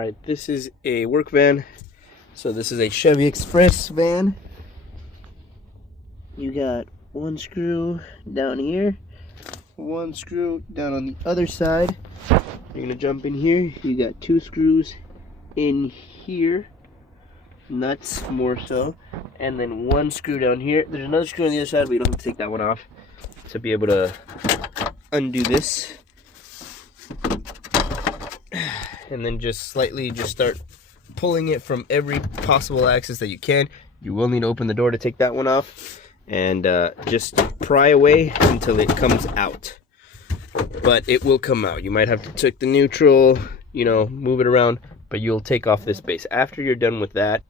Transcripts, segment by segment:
Alright, this is a work van. So this is a Chevy Express van. You got one screw down here, one screw down on the other side. You're gonna jump in here. You got two screws in here, nuts more so, and then one screw down here. There's another screw on the other side, but you don't have to take that one off to be able to undo this. And then just slightly start pulling it from every possible axis that you can. You will need to open the door to take that one off, and just pry away until it comes out. But it will come out. You might have to take the neutral, you know, move it around, but you'll take off this base after you're done with that.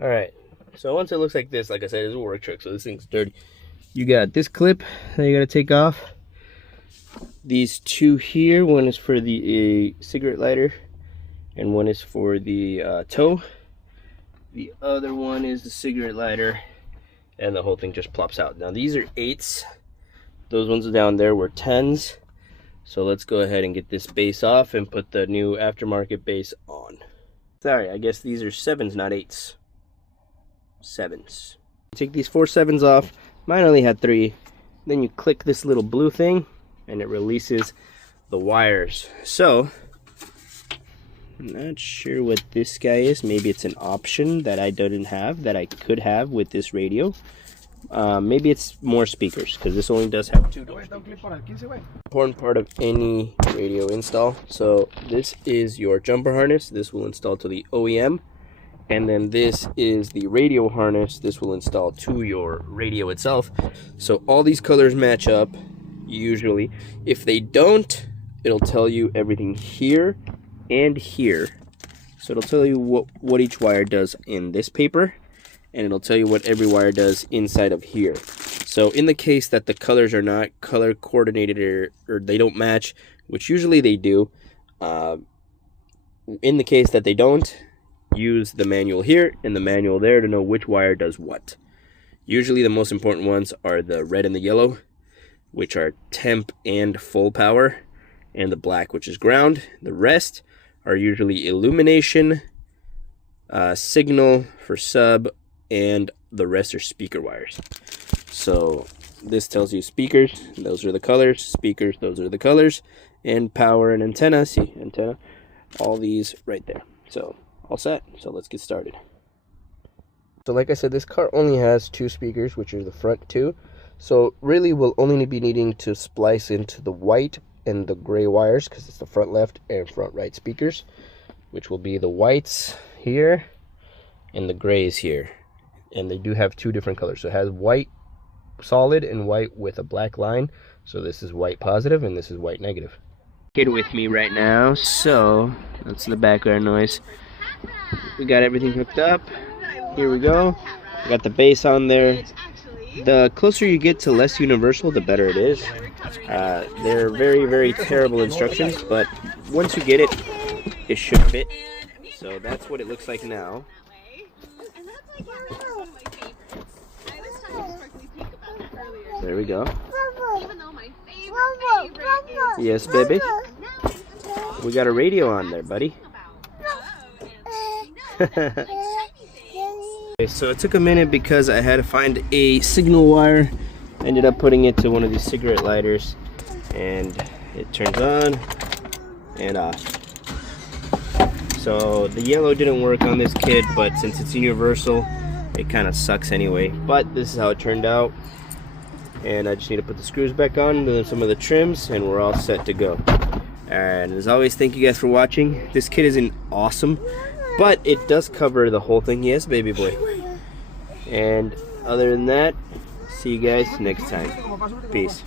All right, so once it looks like this, like I said, it's a work truck, so this thing's dirty. You got this clip that you got to take off. These two here, one is for the cigarette lighter and one is for the tow. The other one is the cigarette lighter, and the whole thing just plops out. Now these are 8s. Those ones down there were 10s. So let's go ahead and get this base off and put the new aftermarket base on. Sorry, I guess these are 7s, not 8s. 7s. Take these 4 7s off. Mine only had 3. Then you click this little blue thing and it releases the wires. So I'm not sure what this guy is. Maybe it's an option that I didn't have, that I could have with this radio. Maybe it's more speakers, because this only does have 2 doors. Important part of any radio install. So this is your jumper harness. This will install to the OEM. And then this is the radio harness. This will install to your radio itself. So all these colors match up usually. If they don't, it'll tell you everything here and here. So it'll tell you what each wire does in this paper, and it'll tell you what every wire does inside of here. So in the case that the colors are not color coordinated or they don't match, which usually they do, in the case that they don't, use the manual here and the manual there to know which wire does what. Usually the most important ones are the red and the yellow, which are temp and full power, and the black, which is ground. The rest are usually illumination, signal for sub, and the rest are speaker wires. So this tells you speakers, those are the colors, speakers, those are the colors, and power and antenna, see, antenna, all these right there. So all set, so let's get started. So like I said, this car only has 2 speakers, which are the front 2. So really we'll only be needing to splice into the white and the gray wires, because it's the front left and front right speakers, which will be the whites here and the grays here. And they do have 2 different colors. So it has white solid and white with a black line. So this is white positive and this is white negative. Kid with me right now, so that's the background noise. We got everything hooked up. Here we go. We got the base on there. The closer you get to less universal, the better it is. They're very, very terrible instructions, but once you get it, it should fit. So that's what it looks like now. There we go. Yes, baby. We got a radio on there, buddy. Okay, so it took a minute because I had to find a signal wire. I ended up putting it to one of these cigarette lighters, and it turns on and off. So the yellow didn't work on this kit, but since it's universal, it kind of sucks anyway. But this is how it turned out, and I just need to put the screws back on and then some of the trims, and we're all set to go. And as always, thank you guys for watching. This kit isn't awesome, but it does cover the whole thing. Yes, baby boy. And other than that, see you guys next time. Peace.